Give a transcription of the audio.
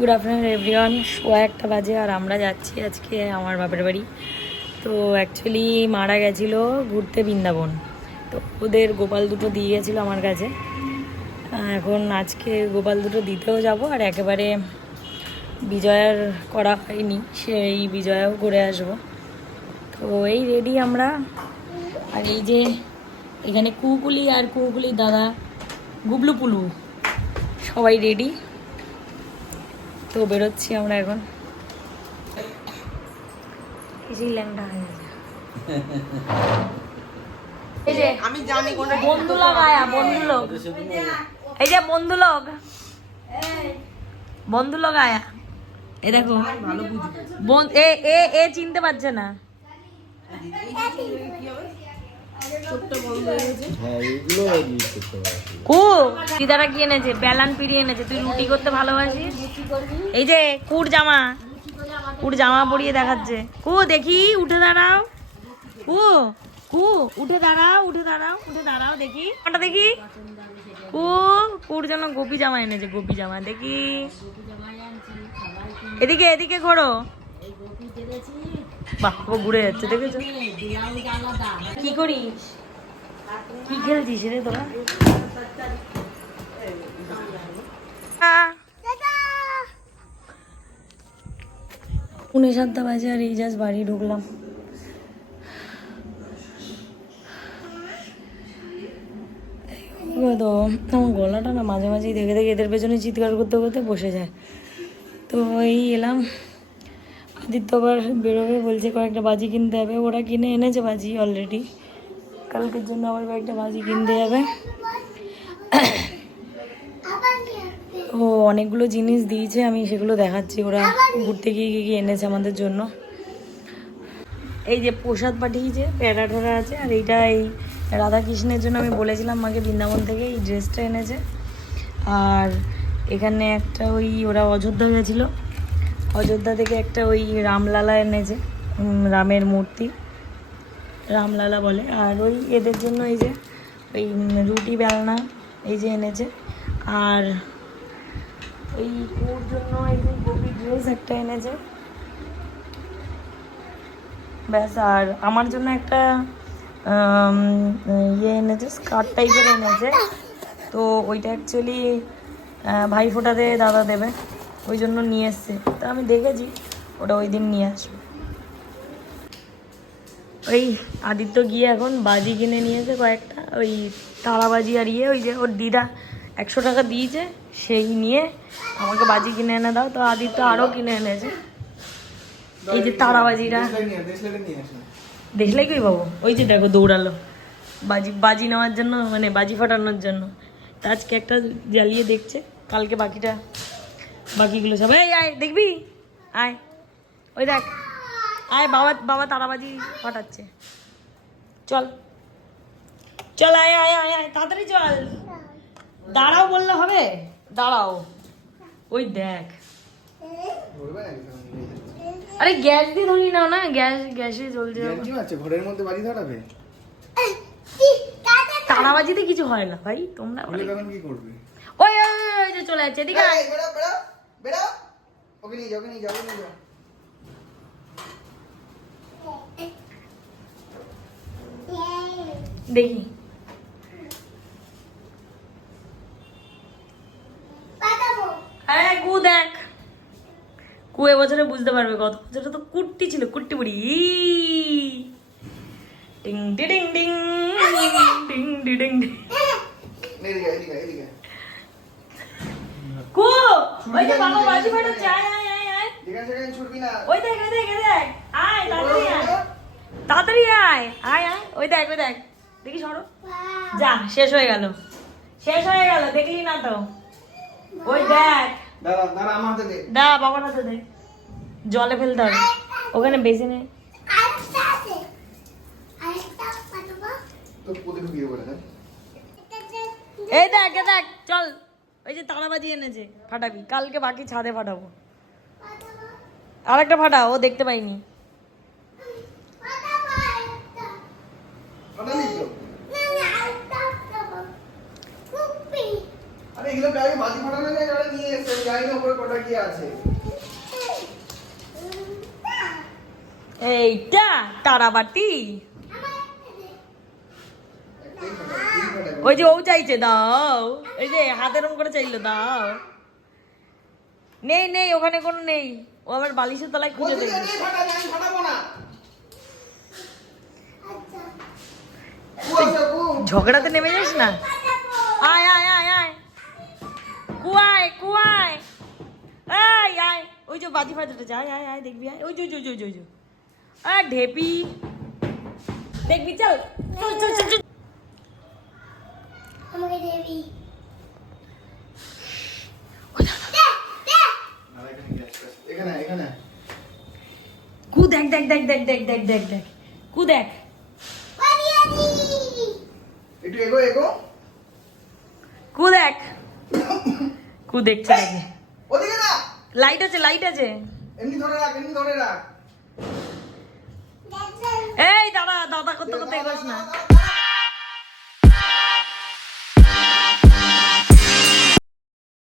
Good afternoon everyone সোয়া একটা বাজে আর আমরা যাচ্ছি আজকে আমার বাপের বাড়ি। তো অ্যাকচুয়ালি মারা গেছিল ঘুরতে বৃন্দাবন। তো ওদের গোপাল দুটো দিয়ে গেছিল আমার কাছে। এখন আজকে গোপাল দুটো দিতেও যাব আর একেবারে বিজয়ার করা হয়নি, সেই বিজয়াও করে আসব। তো এই রেডি আমরা। আর এই যে এখানে কুকুলি আর কুকুলির দাদা গুবলু পুলু, সবাই রেডি তো বেরোচ্ছি আমরা এখন হয়ে বন্ধু লোক আয়া বন্ধু লোক এই যে বন্ধু লোক বন্ধু লোক আয়া এই দেখো বন- এ এ এ চিনতে পারছে না কু দিদারা কি এনেছে? বেলান এনেছে। তুই রুটি করতে ভালোবাসিস? এই যে কুট জামা। কুট জামা পরিয়ে দেখাচ্ছে। কু দেখি উঠে দাঁড়াও। কু কু উঠে দাঁড়াও উঠে দাঁড়াও উঠে দাঁড়াও দেখি। ওটা দেখি। কু যেন গোপী জামা এনেছে গোপি জামা দেখি। এদিকে এদিকে ঘোরো। ও ঘুরে যাচ্ছে কি করিস? কি খেলছিস রে তোরা? উনিশ সাতটা বাজে আর এই জাস্ট বাড়ি ঢুকলাম। তো, আমার গলাটা না মাঝে মাঝেই দেখে দেখে এদের পেছনে চিৎকার করতে করতে বসে যায়। তো এই এলাম। আদিত্য আবার বেরোবে, বলছে কয়েকটা বাজি কিনতে হবে। ওরা কিনে এনেছে বাজি অলরেডি কালকের জন্য আবার কয়েকটা বাজি কিনতে যাবে। ও অনেকগুলো জিনিস দিয়েছে, আমি সেগুলো দেখাচ্ছি। ওরা ঘুরতে গিয়ে গিয়ে এনেছে আমাদের জন্য। এই যে প্রসাদ পাঠিয়েছে, প্যারা ঠেরা আছে, আর এইটা এই রাধাকৃষ্ণের জন্য আমি বলেছিলাম মাকে, বৃন্দাবন থেকে এই ড্রেসটা এনেছে। আর এখানে একটা ওই ওরা অযোধ্যা গেছিল। অযোধ্যা থেকে একটা ওই রামলালা এনেছে রামের মূর্তি, রামলালা বলে। আর ওই এদের জন্য এই যে, ওই রুটি বেলনা এই যে এনেছে। আর এই ওর জন্য এই যে গোপী ড্রেস একটা এনেছে। ব্যাস, আর আমার জন্য একটা ইয়ে এনেছে, স্কার্ট টাইপের এনেছে। তো ওইটা অ্যাকচুয়ালি ভাই ফোটাতে দাদা দেবে। ওই জন্য নিয়ে এসছে। তা আমি দেখেছি, ওটা ওই দিন নিয়ে আসব। ওই আদিত্য গিয়ে এখন বাজি কিনে নিয়েছে কয়েকটা, ওই তারাবাজি আর ইয়ে ওই যে ওর দিদা একশো টাকা দিয়েছে, সেই নিয়ে আমাকে বাজি কিনে এনে দাও। তো আদিত্য আরও কিনে এনেছে। এই যে তারাবাজিরা দেখলেই কই বাবু? ওই যে দেখো দৌড়ালো। বাজি বাজি নেওয়ার জন্য মানে বাজি ফাটানোর জন্য। তা আজকে একটা জ্বালিয়ে দেখছে, কালকে বাকিটা বাকিগুলো সব। এই আয় দেখবি? আয়। ওই দেখ। আয় বাবা বাবা তারাবাজি ফাটাচ্ছে চল। চল আয় আয় আয় আয় তাড়াতাড়ি চল। দাঁড়াও বললে হবে? দাঁড়াও। ওই দেখ। আরে গ্যাস দিয়ে ধরিয়ে নাও না? গ্যাস গ্যাসে জ্বলছে আছে ঘরের মধ্যে বাড়ি ধরাবে? তারাবাজিতে কিছু হয় না ভাই তোমরা কি ওই ওই, যে চলে যাচ্ছে এদিকে আয়। বেড়া, ওকে নিয়ে যাও, ওকে নিয়ে যাও, ওকে নিয়ে যাও। দেখি। হ্যাঁ কু দেখ। কু এবছরে বুঝতে পারবে গত বছরে তো কুট্টি ছিল, কুট্টি বুড়ি। ডিং ডিং টিং, টি ডিং ডিং। এদিকে এদিকে এদিকে কু ওই যে বাবা বাজি ফাটাচ্ছে আয় আয় আয় আয়। ওই দেখ ওই দেখ দেখ। আয় তাড়াতাড়ি আয়। তাড়াতাড়ি আয়। আয় আয় ওই দেখ ওই দেখ। দেখি সরো। যা শেষ হয়ে গেল। শেষ হয়ে গেল দেখলি না তো? ওই দেখ। দে। দা বাবার হাতে দে। জলে ফেলতে হবে। ওখানে বেসিনে বলে দেখ। এই দেখ এ দেখ চল। ওই যে তারাবাজি এনেছে ফাটাবি। কালকে বাকি ছাদে ফাটাবো। আরেকটা ফাটা ও দেখতে পাইনি। ফাটালি তো আরে এগুলো গাড়ি বাজি ফাটানো নিয়ে যারা নিয়ে এসছে আমি জানি না উপরে কটা কি আছে এইটা তারাবাতি একটাই ফাটাবে, তিন ফাটাবে। ওই যে ও চাইছে দাও। এই যে হাতের রং করে চাইলো দাও। নেই নেই ওখানে কোনো নেই। ও আবার বালিশের তলায় খুঁজে কু। ঝগড়াতে নেমে যাস না? আয় আয় আয় আয়। কুয়ায় কুয়ায়। আয় আয়। ওই যে বাজি ফাটাতে যায় আয় আয় দেখবি আয়। ওই যে ওই যে, ওই যে, ওই যে, ওই যে আ ঢেপি। দেখবি চল চল চল চল চল। আমাকে দেবি আর এখানে কি আছে? এখানে এখানে কু দেখ দেখ দেখ দেখ দেখ দেখ দেখ দেখ। কু দেখ। একটু এগো এগো কু দেখ। কু দেখছে ওদিকে না লাইট আছে লাইট আছে। এমনি ধরে রাখ এমনি ধরে রাখ। এই দাদা দাদা করতে করতে এগোস না।